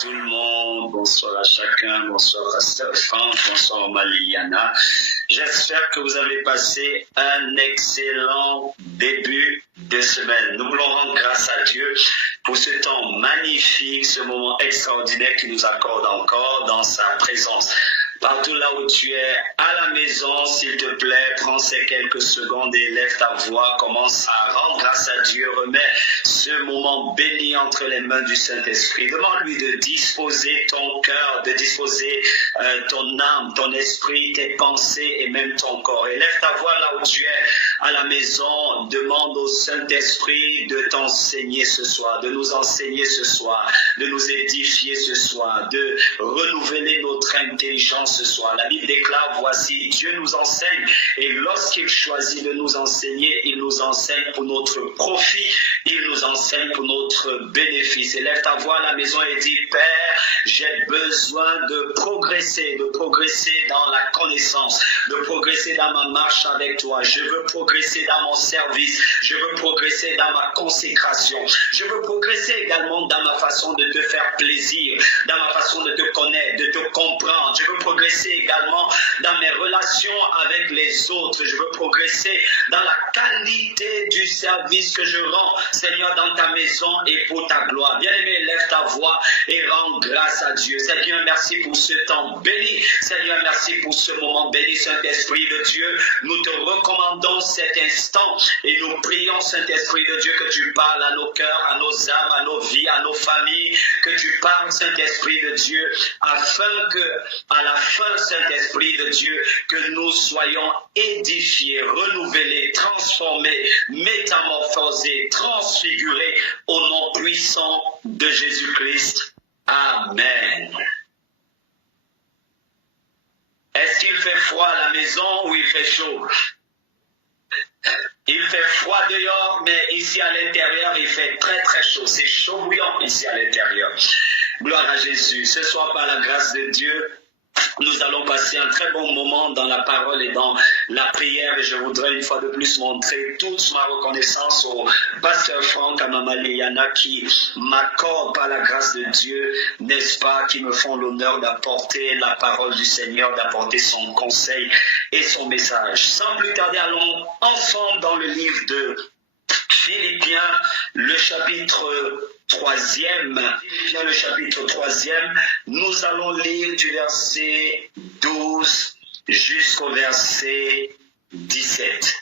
tout le monde, bonsoir à chacun, bonsoir à Stéphane, bonsoir à Maliana. J'espère que vous avez passé un excellent début de semaine. Nous voulons rendre grâce à Dieu pour ce temps magnifique, ce moment extraordinaire qu'il nous accorde encore dans sa présence. Partout là où tu es, à la maison, s'il te plaît, prends ces quelques secondes et lève ta voix, commence à rendre grâce à Dieu, remets ce moment béni entre les mains du Saint-Esprit. Demande-lui de disposer ton cœur, de disposer ton âme, ton esprit, tes pensées et même ton corps. Et lève ta voix là où tu es, à la maison, demande au Saint-Esprit de t'enseigner ce soir, de nous enseigner ce soir, de nous édifier ce soir, de renouveler notre intelligence ce soir. La Bible déclare, voici, Dieu nous enseigne et lorsqu'il choisit de nous enseigner, il nous enseigne pour notre profit, il nous enseigne pour notre bénéfice. Élève ta voix à la maison et dis, Père, j'ai besoin de progresser dans la connaissance, de progresser dans ma marche avec toi. Je veux progresser dans mon service, je veux progresser dans ma consécration, je veux progresser également dans ma façon de te faire plaisir, dans ma façon de te connaître, de te comprendre. Je veux progresser également dans mes relations avec les autres. Je veux progresser dans la qualité du service que je rends, Seigneur, dans ta maison et pour ta gloire. Bien-aimé, lève ta voix et rends grâce à Dieu. Seigneur, merci pour ce temps béni. Seigneur, merci pour ce moment béni, Saint-Esprit de Dieu. Nous te recommandons cet instant et nous prions, Saint-Esprit de Dieu, que tu parles à nos cœurs, à nos âmes, à nos vies, à nos familles, que tu parles, Saint-Esprit de Dieu, afin que, à la fin, Saint-Esprit de Dieu, que nous soyons édifiés, renouvelés, transformés, métamorphosés, transfigurés au nom puissant de Jésus-Christ. Amen. Est-ce qu'il fait froid à la maison ou il fait chaud? Il fait froid dehors, mais ici à l'intérieur, il fait très très chaud. C'est chaud bouillant ici à l'intérieur. Gloire à Jésus. Ce soir, par la grâce de Dieu, nous allons passer un très bon moment dans la parole et dans la prière. Et je voudrais une fois de plus montrer toute ma reconnaissance au pasteur Franck, à Maman Léana, qui m'accorde par la grâce de Dieu, n'est-ce pas, qui me font l'honneur d'apporter la parole du Seigneur, d'apporter son conseil et son message. Sans plus tarder, allons ensemble dans le livre de Philippiens, le chapitre 3e, nous allons lire du verset 12 jusqu'au verset 17.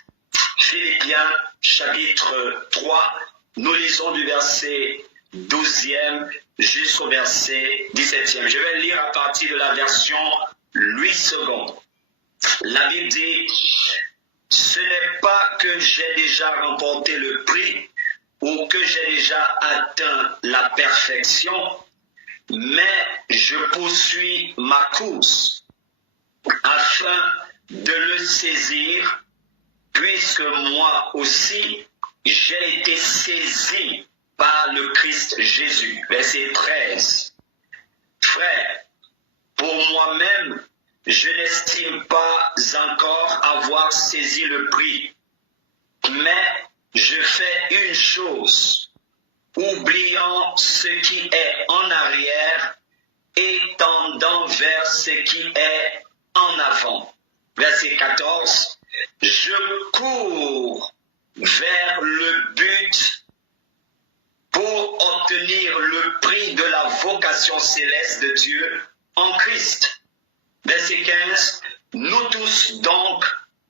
Philippiens, chapitre 3, nous lisons du verset 12e jusqu'au verset 17e. Je vais lire à partir de la version 8 secondes. La Bible dit, ce n'est pas que j'ai déjà remporté le prix ou que j'ai déjà atteint la perfection, mais je poursuis ma course afin de le saisir, puisque moi aussi j'ai été saisi par le Christ Jésus. Verset 13. Frère, pour moi-même, je n'estime pas encore avoir saisi le prix, mais je fais une chose, oubliant ce qui est en arrière et tendant vers ce qui est en avant. Verset 14. Je cours vers le but pour obtenir le prix de la vocation céleste de Dieu en Christ. Verset 15. Nous tous donc,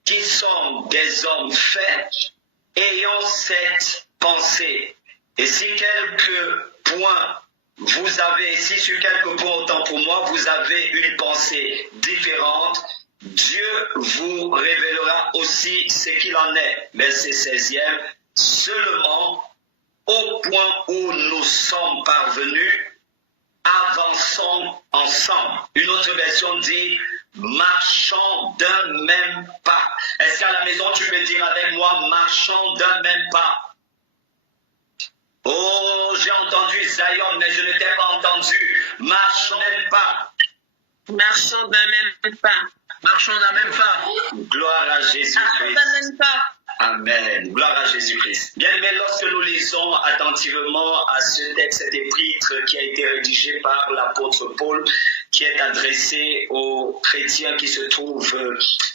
qui sommes des hommes faits, ayons cette pensée. Et si quelques points vous avez, si sur quelques points autant pour moi, vous avez une pensée différente, Dieu vous révélera aussi ce qu'il en est. Verset 16e. Seulement, au point où nous sommes parvenus, avançons ensemble. Une autre version dit, marchons d'un même pas. Est-ce qu'à la maison tu peux dire avec moi, marchons d'un même pas? Oh, j'ai entendu Zion, mais je ne t'ai pas entendu. Marchons d'un même pas. Marchons d'un même pas. Marchons d'un même pas. Gloire à Jésus-Christ. D'un même pas. Amen. Gloire à Jésus-Christ. Bien aimé, lorsque nous lisons attentivement à ce texte, cet épître qui a été rédigé par l'apôtre Paul, qui est adressé aux chrétiens qui se trouvent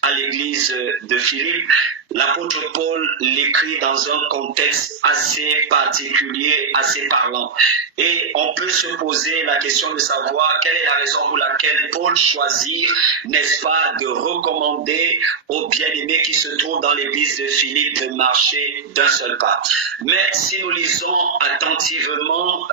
à l'église de Philippe, l'apôtre Paul l'écrit dans un contexte assez particulier, assez parlant. Et on peut se poser la question de savoir quelle est la raison pour laquelle Paul choisit, n'est-ce pas, de recommander aux bien-aimés qui se trouvent dans l'église de Philippe de marcher d'un seul pas. Mais si nous lisons attentivement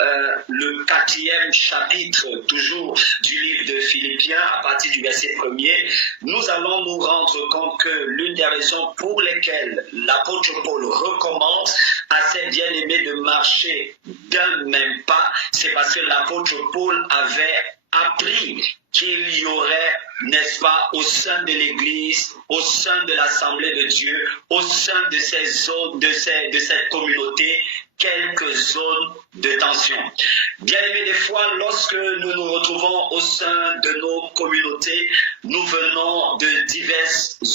le 4e chapitre, toujours du livre de Philippiens, à partir du verset 1er, nous allons nous rendre compte que l'une des raisons pour lesquelles l'apôtre Paul recommande à ses bien-aimés de marcher d'un même pas, c'est parce que l'apôtre Paul avait appris qu'il y aurait, n'est-ce pas, au sein de l'Église, au sein de l'Assemblée de Dieu, au sein de ces zones, de cette communauté, quelques zones de tension. Bien aimé, des fois, lorsque nous nous retrouvons au sein de nos communautés, nous venons de divers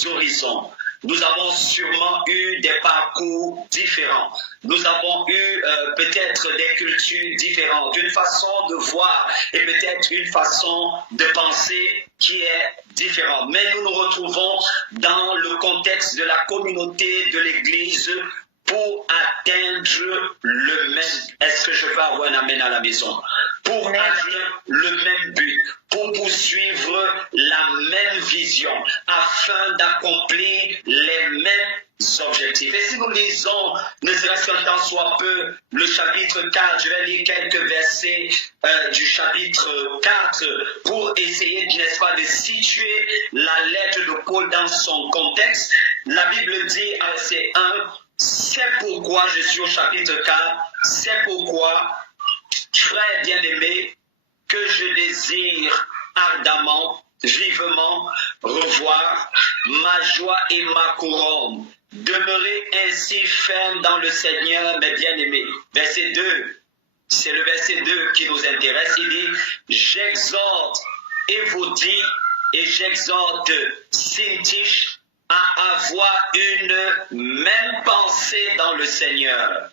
horizons. Nous avons sûrement eu des parcours différents. Nous avons eu peut-être des cultures différentes, une façon de voir et peut-être une façon de penser qui est différente. Mais nous nous retrouvons dans le contexte de la communauté de l'Église pour atteindre le même. Est-ce que je peux avoir un amen à la maison? Pour atteindre le même but, pour poursuivre la même vision, afin d'accomplir les mêmes objectifs. Et si nous lisons, ne serait-ce qu'un temps soit peu, le chapitre 4, je vais lire quelques versets du chapitre 4 pour essayer, n'est-ce pas, de situer la lettre de Paul dans son contexte. La Bible dit à verset 1, c'est pourquoi je suis au chapitre 4, c'est pourquoi, frères bien-aimés, que je désire ardemment, vivement revoir ma joie et ma couronne. Demeurez ainsi ferme dans le Seigneur, mes bien-aimés. Verset 2, c'est le verset 2 qui nous intéresse. Il dit, j'exhorte Évodie et j'exhorte Syntyche à avoir une même pensée dans le Seigneur.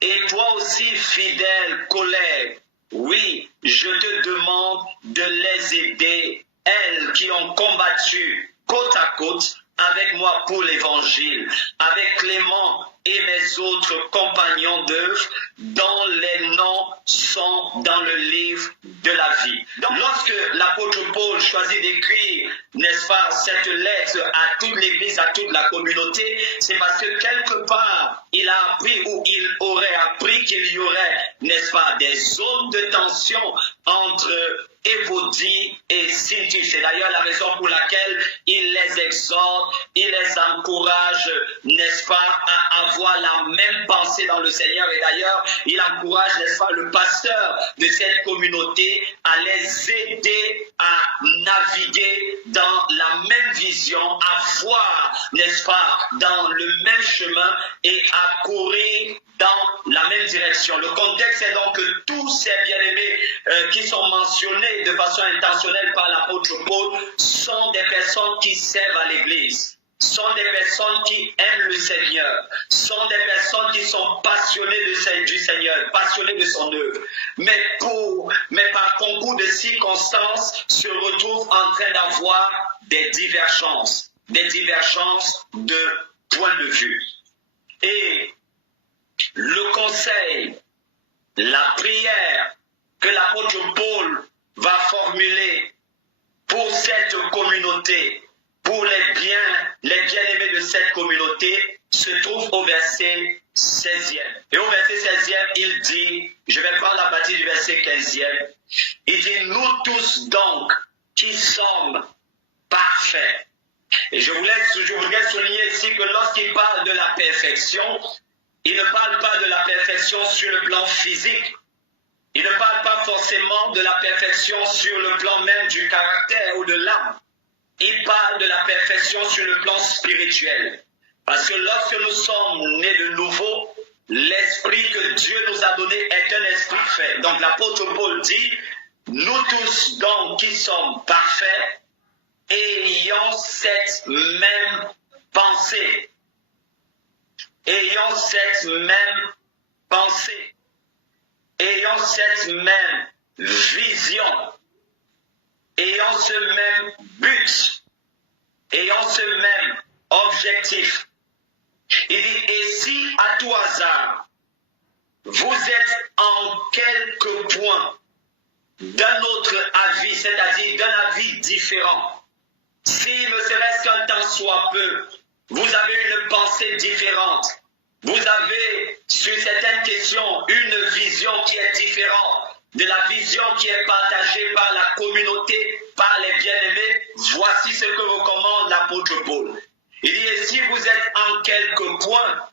Et toi aussi, fidèle collègue, oui, je te demande de les aider, elles qui ont combattu côte à côte avec moi pour l'évangile, avec Clément et mes autres compagnons d'œuvre, dont les noms sont dans le livre de la vie. Donc, lorsque l'apôtre Paul choisit d'écrire, n'est-ce pas, cette lettre à toute l'Église, à toute la communauté, c'est parce que quelque part, il a appris ou il aurait appris qu'il y aurait, n'est-ce pas, des zones de tension entre Évodie et Syntyche. C'est d'ailleurs la raison pour laquelle il les exhorte, il les encourage, n'est-ce pas, à avoir la même pensée dans le Seigneur. Et d'ailleurs, il encourage, n'est-ce pas, le pasteur de cette communauté à les aider à naviguer dans la même vision, à voir, n'est-ce pas, dans le même chemin et à courir dans la même direction. Le contexte est donc que tous ces bien-aimés qui sont mentionnés de façon intentionnelle par l'apôtre Paul sont des personnes qui servent à l'Église, sont des personnes qui aiment le Seigneur, sont des personnes qui sont passionnées du Seigneur, passionnées de son œuvre, mais par concours de circonstances se retrouvent en train d'avoir des divergences de point de vue. Et le conseil, la prière que l'apôtre Paul va formuler pour cette communauté, pour les bien-aimés de cette communauté, se trouve au verset 16e. Et au verset 16e, il dit, je vais prendre à partir du verset 15e, il dit, nous tous donc qui sommes parfaits. Et je voudrais souligner ici que lorsqu'il parle de la perfection, il ne parle pas de la perfection sur le plan physique. Il ne parle pas forcément de la perfection sur le plan même du caractère ou de l'âme. Il parle de la perfection sur le plan spirituel. Parce que lorsque nous sommes nés de nouveau, l'esprit que Dieu nous a donné est un esprit fait. Donc l'apôtre Paul dit, nous tous donc qui sommes parfaits, ayons cette même pensée. ayant cette même pensée, ayant cette même vision, ayant ce même but, ayant ce même objectif. Il dit, et si à tout hasard, vous êtes en quelque point d'un autre avis, c'est-à-dire d'un avis différent, si ne serait-ce qu'un temps soit peu, vous avez une pensée différente, vous avez sur certaines questions une vision qui est différente de la vision qui est partagée par la communauté, par les bien-aimés, voici ce que recommande l'apôtre Paul. Il dit, et si vous êtes en quelque point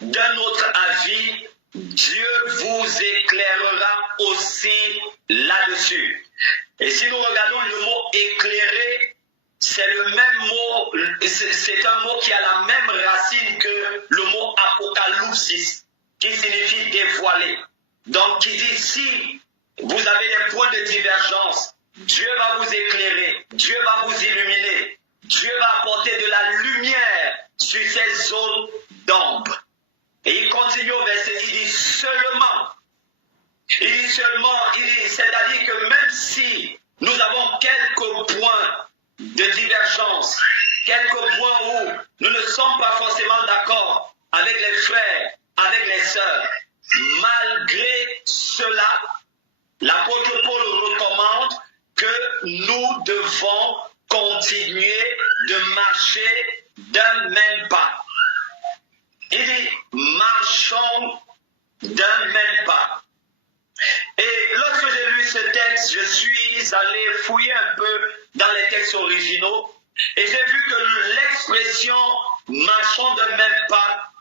d'un autre avis, Dieu vous éclairera aussi là-dessus. Et si nous regardons le mot éclairer, c'est le même mot, c'est un mot qui a la même racine que le mot apocalypsis, qui signifie dévoiler. Donc, qui dit, si vous avez des points de divergence, Dieu va vous éclairer, Dieu va vous illuminer, Dieu va apporter de la lumière sur ces zones d'ombre. Et il continue au verset, il dit seulement, c'est-à-dire que même si nous avons quelques points de divergence, quelques points où nous ne sommes pas forcément d'accord avec les frères, avec les sœurs, malgré cela, l'apôtre Paul recommande que nous devons continuer de marcher d'un même pas. Il dit, marchons d'un même pas. Et lorsque j'ai lu ce texte, je suis allé fouiller un peu dans les textes originaux et j'ai vu que l'expression marchons d'un même pas,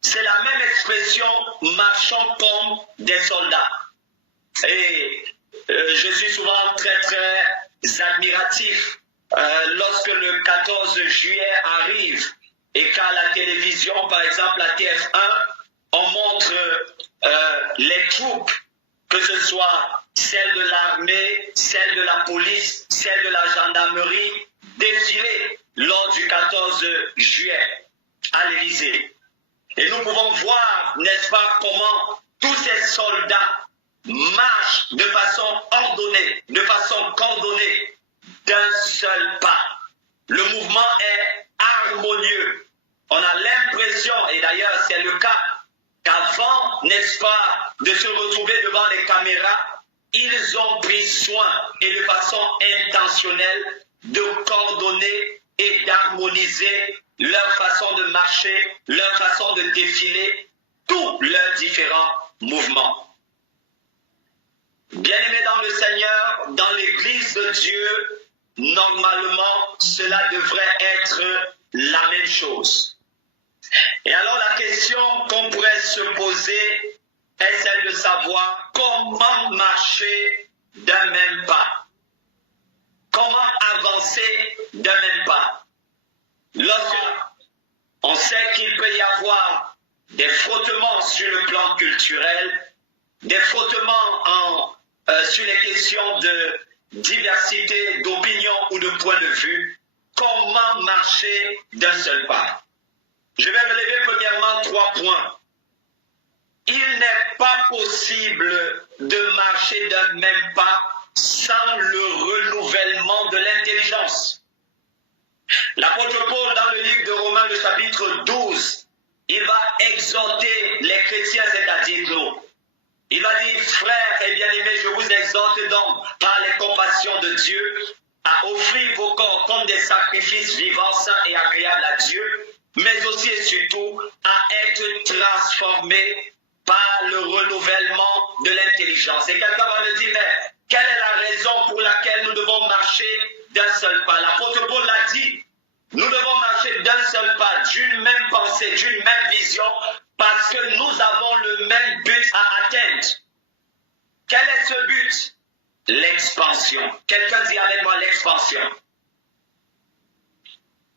c'est la même expression marchons comme des soldats. Et je suis souvent très très admiratif lorsque le 14 juillet arrive et qu'à la télévision, par exemple la TF1, on montre les troupes, que ce soit celles de l'armée, celles de la police, celles de la gendarmerie, défiler lors du 14 juillet à l'Élysée. Et nous pouvons voir, n'est-ce pas, comment tous ces soldats marchent de façon ordonnée, de façon coordonnée, d'un seul pas. Le mouvement est harmonieux. On a l'impression, et d'ailleurs c'est le cas, qu'avant, n'est-ce pas, de se retrouver devant les caméras, ils ont pris soin, et de façon intentionnelle, de coordonner et d'harmoniser leur façon de marcher, leur façon de défiler, tous leurs différents mouvements. Bien-aimés dans le Seigneur, dans l'Église de Dieu, normalement, cela devrait être la même chose. Et alors la question qu'on pourrait se poser est celle de savoir comment marcher d'un même pas. Comment avancer d'un même pas. Lorsqu'on sait qu'il peut y avoir des frottements sur le plan culturel, des frottements sur les questions de diversité d'opinions ou de points de vue, comment marcher d'un seul pas. Je vais relever premièrement 3 points. Il n'est pas possible de marcher d'un même pas sans le renouvellement de l'intelligence. L'apôtre Paul, dans le livre de Romains, le chapitre 12, il va exhorter les chrétiens, c'est-à-dire nous. Il va dire, frères et bien-aimés, je vous exhorte donc, par les compassions de Dieu, à offrir vos corps comme des sacrifices vivants, saints et agréables à Dieu, mais aussi et surtout à être transformés par le renouvellement de l'intelligence. Et quelqu'un va me dire, mais quelle est la raison pour laquelle nous devons marcher d'un seul pas? L'apôtre Paul l'a dit, nous devons marcher d'un seul pas, d'une même pensée, d'une même vision, parce que nous avons le même but à atteindre. Quel est ce but? L'expansion. Quelqu'un dit avec moi l'expansion.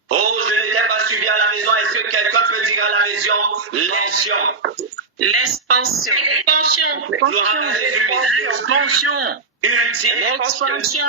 Oh, je n'étais pas suivi à la maison. Est-ce que quelqu'un peut dire à la maison l'expansion? L'expansion. L'expansion. L'expansion. Ultime. L'expansion.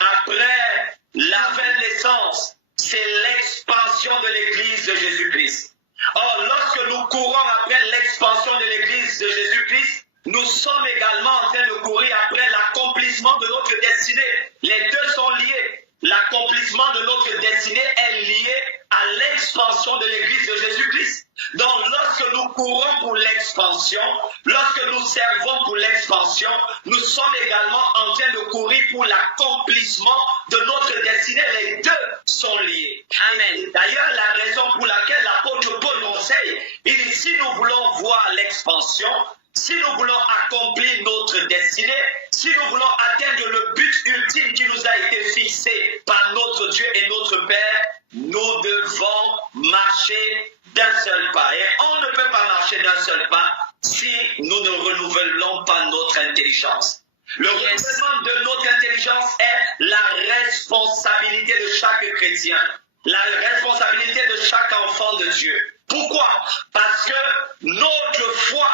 Après la fin de l'essence, c'est l'expansion de l'Église de Jésus-Christ. Or, lorsque nous courons après l'expansion de l'Église de Jésus-Christ, nous sommes également en train de courir après l'accomplissement de notre destinée. Les deux sont liés. L'accomplissement de notre destinée est lié à l'expansion de l'Église de Jésus-Christ. Donc, lorsque nous courons pour l'expansion, lorsque nous servons pour l'expansion, nous sommes également en train de courir pour l'accomplissement de notre destinée. Les deux sont liés. Amen. D'ailleurs, la raison pour laquelle l'apôtre Paul nous enseigne, il dit, si nous voulons voir l'expansion, si nous voulons accomplir notre destinée, si nous voulons atteindre le but ultime qui nous a été fixé par notre Dieu et notre Père, nous devons marcher d'un seul pas. Et on ne peut pas marcher d'un seul pas si nous ne renouvelons pas notre intelligence. Le renouvellement de notre intelligence est la responsabilité de chaque chrétien, la responsabilité de chaque enfant de Dieu. Pourquoi? Parce que notre foi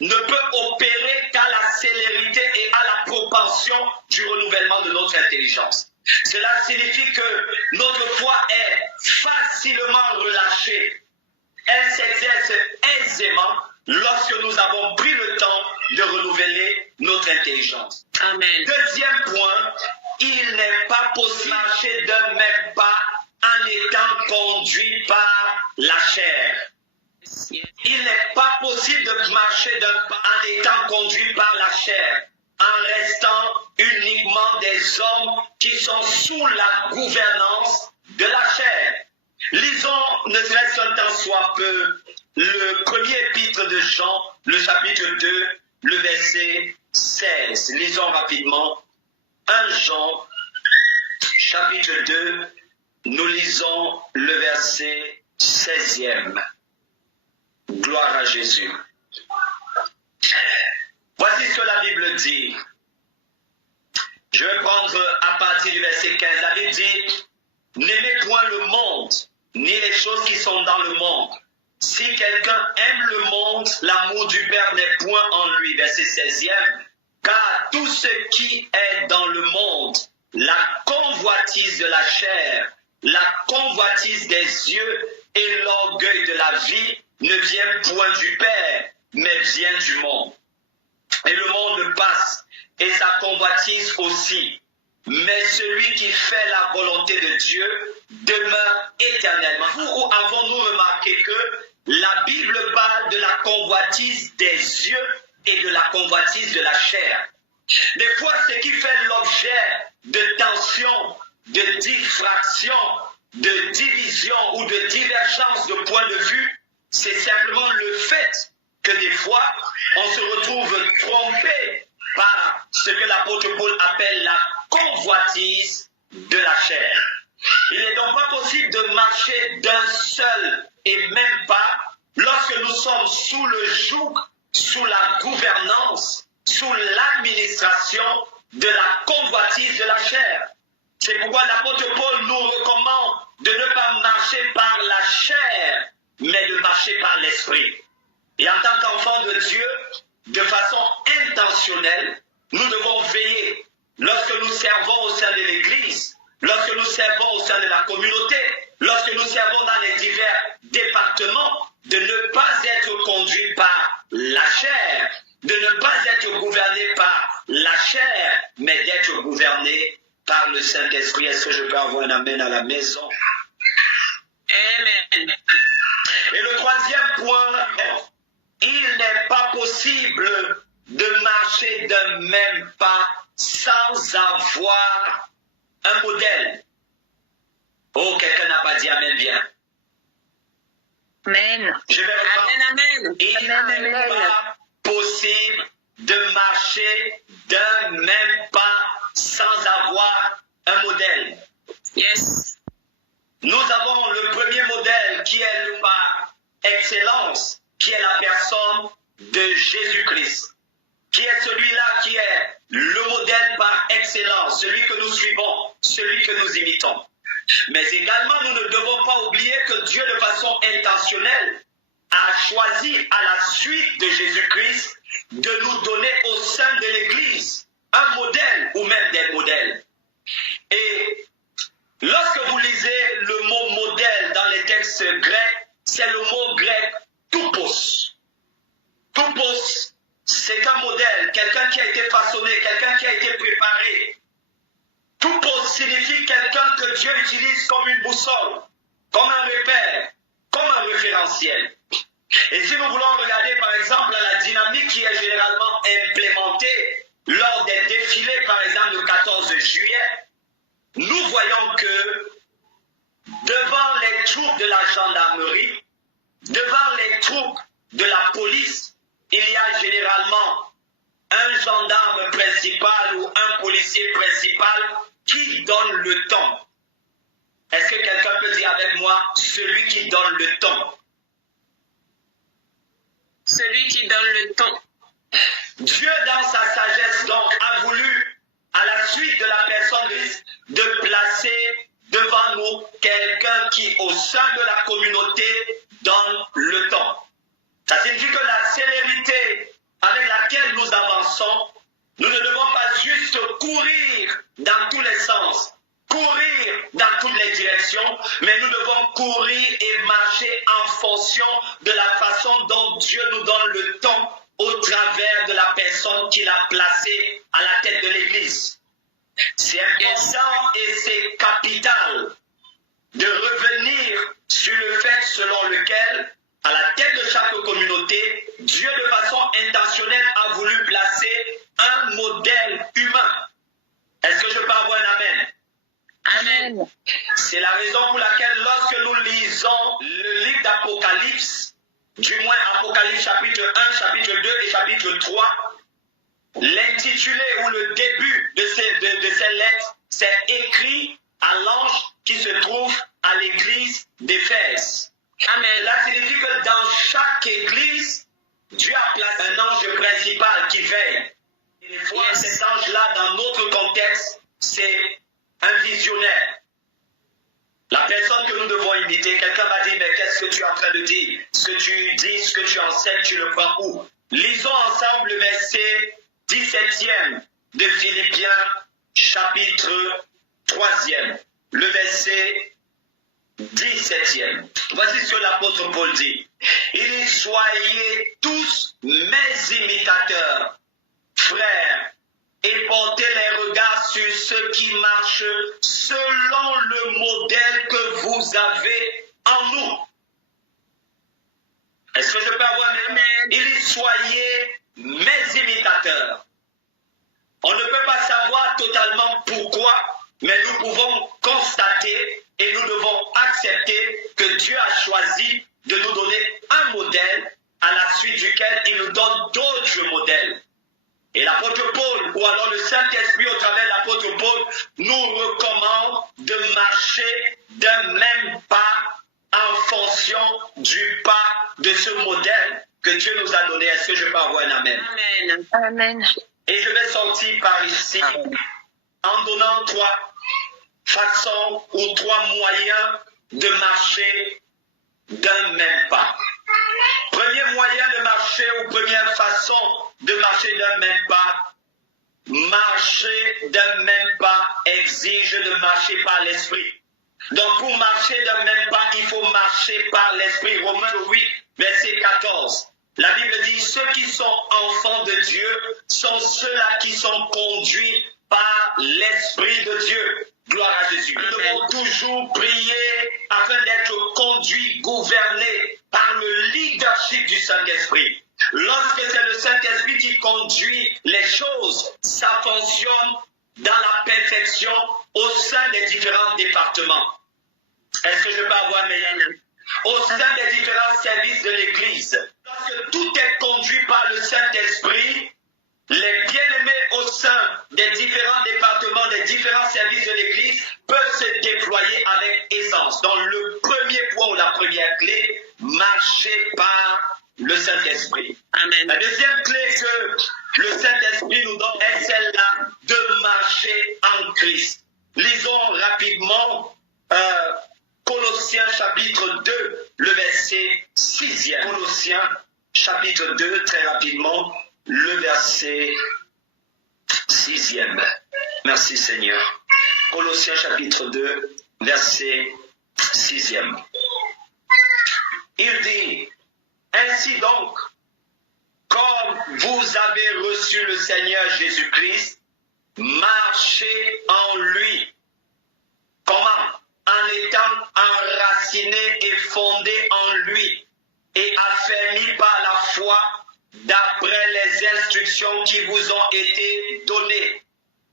ne peut opérer qu'à la célérité et à la propension du renouvellement de notre intelligence. Cela signifie que notre foi est facilement relâchée. Elle s'exerce aisément lorsque nous avons pris le temps de renouveler notre intelligence. Amen. Deuxième point, il n'est pas possible de marcher d'un même pas en étant conduit par la chair. Il n'est pas possible de marcher d'un pas en étant conduit par la chair, en restant uniquement des hommes qui sont sous la gouvernance de la chair. Lisons, ne serait-ce qu'un temps soit peu, le premier épître de Jean, le chapitre 2, le verset 16. Lisons rapidement. 1 Jean, chapitre 2, nous lisons le verset 16e. Gloire à Jésus. Voici ce que la Bible dit. Je vais prendre à partir du verset 15. La Bible dit, n'aimez point le monde, ni les choses qui sont dans le monde. Si quelqu'un aime le monde, l'amour du Père n'est point en lui. Verset 16e. Car tout ce qui est dans le monde, la convoitise de la chair, la convoitise des yeux et l'orgueil de la vie, ne vient point du Père, mais vient du monde. Et le monde passe, et sa convoitise aussi. Mais celui qui fait la volonté de Dieu demeure éternellement. Où avons-nous remarqué que la Bible parle de la convoitise des yeux et de la convoitise de la chair. Des fois, ce qui fait l'objet de tensions, de diffractions, de divisions ou de divergences de point de vue, c'est simplement le fait que des fois, on se retrouve trompé par ce que l'apôtre Paul appelle la convoitise de la chair. Il n'est donc pas possible de marcher d'un seul et même pas lorsque nous sommes sous le joug, sous la gouvernance, sous l'administration de la convoitise de la chair. C'est pourquoi l'apôtre Paul nous recommande de ne pas marcher par la chair, mais de marcher par l'esprit. Et en tant qu'enfants de Dieu, de façon intentionnelle, nous devons veiller, lorsque nous servons au sein de l'Église, lorsque nous servons au sein de la communauté, lorsque nous servons dans les divers départements, de ne pas être conduits par la chair, de ne pas être gouvernés par la chair, mais d'être gouvernés par le Saint-Esprit. Est-ce que je peux avoir un amen à la maison? Amen. Et le troisième point, il n'est pas possible de marcher d'un même pas sans avoir un modèle. Oh, quelqu'un n'a pas dit amen bien. Amen. Je vais reprendre. Amen, amen. Il Amen, n'est amen. pas possible de marcher d'un même pas sans avoir un modèle. Yes. Nous avons le premier modèle qui est le par excellence, qui est la personne de Jésus-Christ, qui est celui-là qui est le modèle par excellence, celui que nous suivons, celui que nous imitons. Mais également, nous ne devons pas oublier que Dieu, de façon intentionnelle, a choisi à la suite de Jésus-Christ de nous donner au sein de l'Église un modèle ou même des modèles. Et Lorsque vous lisez le mot modèle dans les textes grecs, c'est le mot grec toupos. Toupos, c'est un modèle, quelqu'un qui a été façonné, quelqu'un qui a été préparé. Toupos signifie quelqu'un que Dieu utilise comme une boussole, comme un repère, comme un référentiel. Et si nous voulons regarder par exemple la dynamique qui est généralement implémentée lors des défilés, par exemple le 14 juillet, nous voyons que devant les troupes de la gendarmerie, devant les troupes de la police, il y a généralement un gendarme principal ou un policier principal qui donne le ton. Est-ce que quelqu'un peut dire avec moi, celui qui donne le ton? Celui qui donne le ton. Dieu, dans sa sagesse, donc, a voulu, à la suite de la personne, de placer devant nous quelqu'un qui, au sein de la communauté, donne le ton. Ça signifie que la célérité avec laquelle nous avançons, nous ne devons pas juste courir dans tous les sens, courir dans toutes les directions, mais nous devons courir et marcher en fonction de la façon dont Dieu nous donne le ton au travers de la personne qu'il a placée à la tête de l'Église. C'est important et c'est capital de revenir sur le fait selon lequel, à la tête de chaque communauté, Dieu de façon intentionnelle a voulu placer un modèle humain. Est-ce que je peux avoir un amen? Amen. C'est la raison pour laquelle lorsque nous lisons le livre d'Apocalypse, du moins Apocalypse chapitre 1, chapitre 2 et chapitre 3, l'intitulé ou le début de ces lettres, c'est écrit à l'ange qui se trouve à l'église d'Éphèse. Amen. Cela signifie que dans chaque église, Dieu a placé un ange principal qui veille. Et des fois, cet ange-là, dans notre contexte, c'est un visionnaire. La personne que nous devons imiter, quelqu'un va dire, mais qu'est-ce que tu es en train de dire? Ce que tu dis, ce que tu enseignes, tu le prends où? Lisons ensemble le verset 17e de Philippiens, chapitre 3e. Le verset 17e. Voici ce que l'apôtre Paul dit. Il dit, soyez tous mes imitateurs, frères, et portez les regards sur ceux qui marchent selon le modèle que vous avez en nous. Est-ce que je peux avoir un amen? Il dit, soyez mes imitateurs. On ne peut pas savoir totalement pourquoi, mais nous pouvons constater et nous devons accepter que Dieu a choisi de nous donner un modèle à la suite duquel il nous donne d'autres modèles. Et l'apôtre Paul, ou alors le Saint-Esprit au travers de l'apôtre Paul, nous recommande de marcher d'un même pas en fonction du pas de ce modèle que Dieu nous a donné. Est-ce que je peux avoir un amen? Amen. Amen. Et je vais sortir par ici en donnant 3 façons ou 3 moyens de marcher d'un même pas. Premier moyen de marcher ou première façon de marcher d'un même pas, marcher d'un même pas exige de marcher par l'esprit. Donc pour marcher d'un même pas, il faut marcher par l'esprit. Romains 8, verset 14. La Bible dit, ceux qui sont enfants de Dieu sont ceux-là qui sont conduits par l'Esprit de Dieu. Gloire à Jésus. Nous devons toujours prier afin d'être conduits, gouvernés par le leadership du Saint-Esprit. Lorsque c'est le Saint-Esprit qui conduit les choses, ça fonctionne dans la perfection au sein des différents départements. Est-ce que je peux avoir mes au sein des différents services de l'Église? Lorsque tout est conduit par le Saint-Esprit, les bien-aimés au sein des différents départements, des différents services de l'Église peuvent se déployer avec aisance. Donc le premier point ou la première clé, marcher par le Saint-Esprit. Amen. La deuxième clé que le Saint-Esprit nous donne est celle-là de marcher en Christ. Lisons rapidement Colossiens chapitre 2, le verset 6e. Colossiens chapitre 2, très rapidement, le verset 6e. Merci Seigneur. Colossiens chapitre 2, verset 6e. Il dit, ainsi donc, comme vous avez reçu le Seigneur Jésus-Christ, marchez en lui. Comment? En étant enraciné et fondé en lui et affermi par la foi d'après les instructions qui vous ont été données.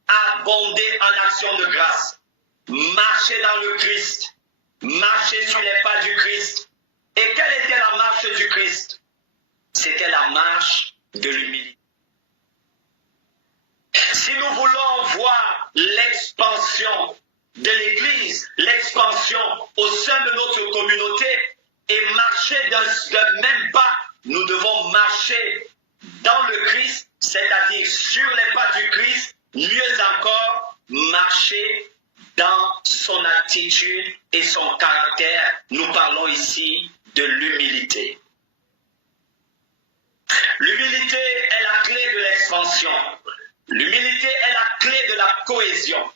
Abondez en action de grâce. Marchez dans le Christ. Marchez sur les pas du Christ. Et quelle était la marche du Christ? C'était la marche de l'humilité. Si nous voulons voir l'expansion de l'Église, l'expansion au sein de notre communauté et marcher d'un même pas, nous devons marcher dans le Christ, c'est-à-dire sur les pas du Christ, mieux encore, marcher dans son attitude et son caractère. Nous parlons ici de l'humilité. L'humilité est la clé de l'expansion. L'humilité est la clé de la cohésion.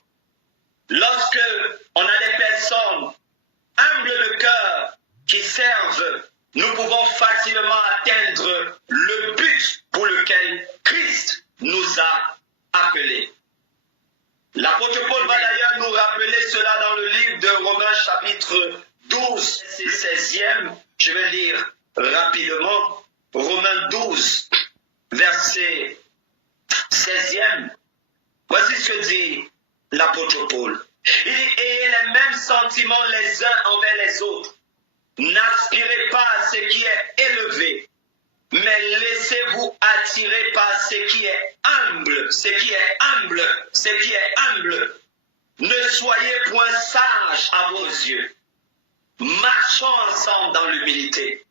Lorsque on a des personnes humbles de cœur qui servent, nous pouvons facilement atteindre le but pour lequel Christ nous a appelés. L'apôtre Paul va d'ailleurs nous rappeler cela dans le livre de Romains chapitre 12, c'est 16e. Je vais lire rapidement. Romains 12, verset 16e. Voici ce que dit l'apôtre Paul. Il dit, ayez les mêmes sentiments les uns envers les autres. N'aspirez pas à ce qui est élevé, mais laissez-vous attirer par ce qui est humble, ce qui est humble, ce qui est humble. Ne soyez point sages à vos yeux. Marchons ensemble dans l'humilité.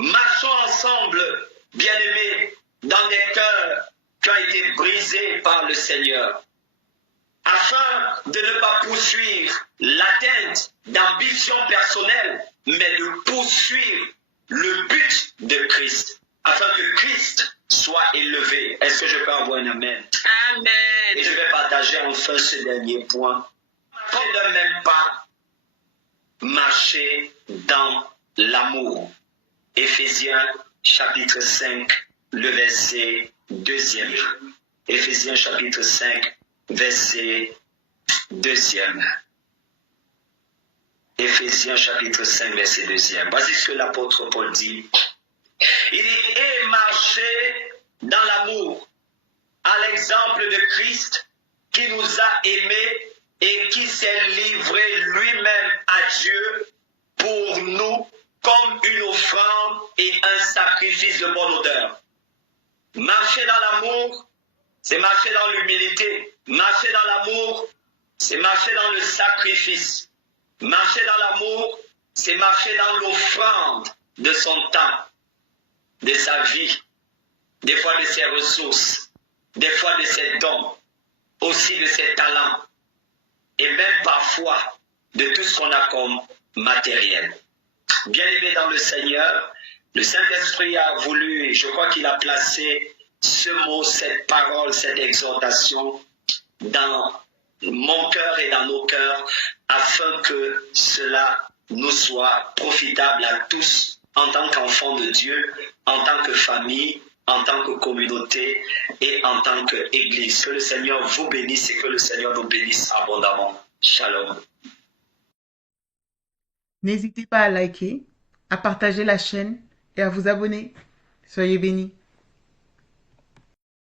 Marchons ensemble, bien-aimés, dans des cœurs qui ont été brisés par le Seigneur, afin de ne pas poursuivre l'atteinte d'ambitions personnelles, mais de poursuivre le but de Christ, afin que Christ soit élevé. Est-ce que je peux avoir un amen? Amen. Et je vais partager enfin ce dernier point. Comme de même pas marcher dans l'amour. Éphésiens chapitre 5, le verset 2e. Éphésiens chapitre 5, verset 2e. Éphésiens chapitre 5, verset 2e. Voici ce que l'apôtre Paul dit. Il dit, et marchez dans l'amour, à l'exemple de Christ qui nous a aimés et qui s'est livré lui-même à Dieu pour nous comme une offrande et un sacrifice de bonne odeur. Marcher dans l'amour, c'est marcher dans l'humilité. Marcher dans l'amour, c'est marcher dans le sacrifice. Marcher dans l'amour, c'est marcher dans l'offrande de son temps, de sa vie, des fois de ses ressources, des fois de ses dons, aussi de ses talents, et même parfois de tout ce qu'on a comme matériel. Bien-aimé dans le Seigneur, le Saint-Esprit a voulu, et je crois qu'il a placé ce mot, cette parole, cette exhortation dans mon cœur et dans nos cœurs, afin que cela nous soit profitable à tous en tant qu'enfants de Dieu, en tant que famille, en tant que communauté et en tant qu'Église. Que le Seigneur vous bénisse et que le Seigneur nous bénisse abondamment. Shalom. N'hésitez pas à liker, à partager la chaîne et à vous abonner. Soyez bénis.